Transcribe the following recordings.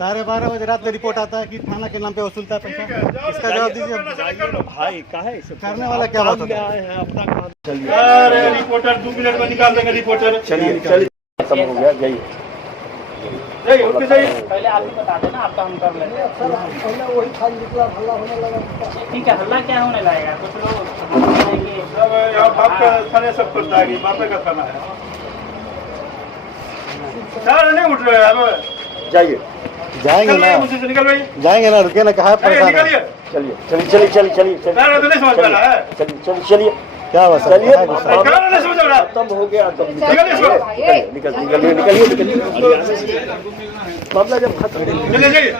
12:30 रात में रिपोर्ट आता है कि थाना के नाम पे वसूलता है पैसा। इसका जवाब दीजिए भाई का है करने वाला क्या बात होता है? आए हैं अपना काम। चलिए अरे रिपोर्टर 2 मिनट में निकाल देंगे रिपोर्टर। चलिए चलिए खत्म हो गया जाइए जाइए ओके जाइए। पहले आप ही बता देना, आपका हम कर लेंगे। वही खाली निकला, हल्ला होने लगा। ठीक है, हल्ला क्या होने लगेगा? कुछ लोग आएंगे। सब यहाँ बाप का थाने सब करता है कि बापे का थाना है। सर नहीं उठ रहे हैं अब। जाइए जाएंगे निकल ना, भाई मुझसे निकल भाई। जाएंगे ना, रुके ना, कहा परेशान है? निकलिए। चलिए चलिए चलिए चलिए चलिए सर तो नहीं समझ पा रहा है। चलिए चलिए चलिए क्या हुआ सर? चलिए कहाँ है गुस्सा? कहाँ नहीं समझ रहा है? खत्म हो गया तो निकलिए सर। निकलिए निकलिए निकलिए मामला जब खत्म चलिए जाइए।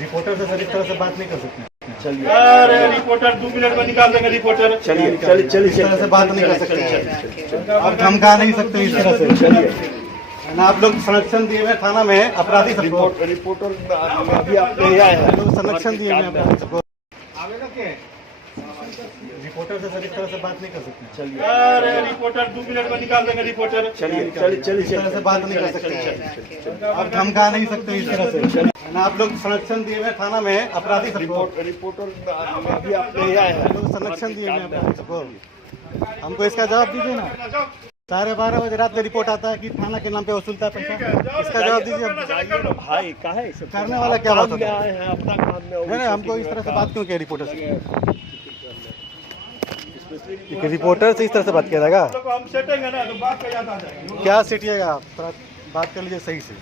रिपोर्टर से सर इस तरह से बात नहीं कर सकते। चलिए अरे रिपोर्टर 2 मिनट में निकाल देंगे रिपोर्टर। चलिए चलिए चलिए इस तरह से बात नहीं कर सकते। आप धमका नहीं सकते इस तरह से। चलिए ना आप लोग संरक्षण दिए हुए थाना में अपराधी सबको, रिपोर्टर अभी आप नहीं आए हैं। लोग संरक्षण दिए हुए अपराधी सबको। रिपोर्टर से सर इस तरह से बात नहीं कर सकते। चलिए अरे रिपोर्टर 2 मिनट में निकाल देंगे रिपोर्टर। चलिए चलिए चलिए इस तरह से बात नहीं कर सकते। आप धमका नहीं सकते इस तरह से। ना आप लोग संरक्षण दिए हुए थाना में अपराधी सबको, रिपोर्टर अभी आप नहीं आए हैं। लोग संरक्षण दिए हुए अपराधी सबको। हमको इसका जवाब दीजिए ना। 12:30 रात में रिपोर्ट आता है कि थाना के नाम पे वसूलता है पैसा। इसका जवाब दीजिए भाई का है करने वाला क्या बात होता है? आए हैं अपना काम में नहीं, हमको इस तरह से बात क्यों किया रिपोर्टर से? एक रिपोर्टर से इस तरह से बात किया जाएगा? हम सेटेंगे ना तो बात का याद आ जाएगी। क्या सीटिएगा आप? थोड़ा बात कर लीजिए सही से।